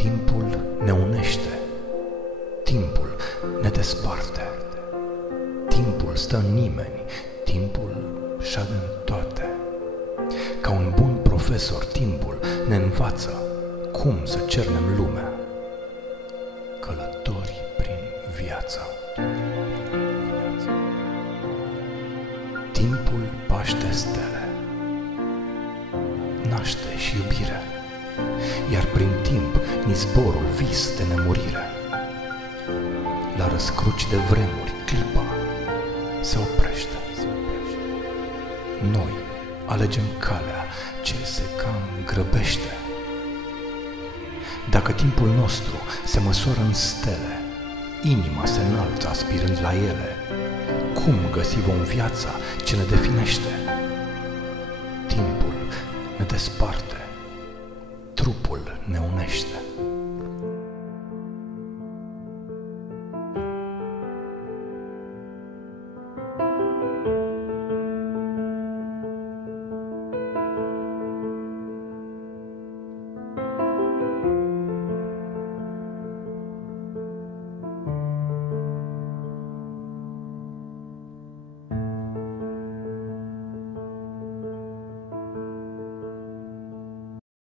Timpul ne unește, timpul ne desparte. Timpul stă în nimeni, timpul șade în toate. Ca un bun profesor, timpul ne învață cum să cernem lumea, călători prin viață. Timpul paște stele, naște și iubire, iar prin timp ni zborul vis de nemurire. La răscruci de vremuri, clipa se oprește. Noi alegem calea ce se cam grăbește. Dacă timpul nostru se măsoară în stele, inima se înalță aspirând la ele. Cum găsi vom viața ce ne definește? Timpul ne desparte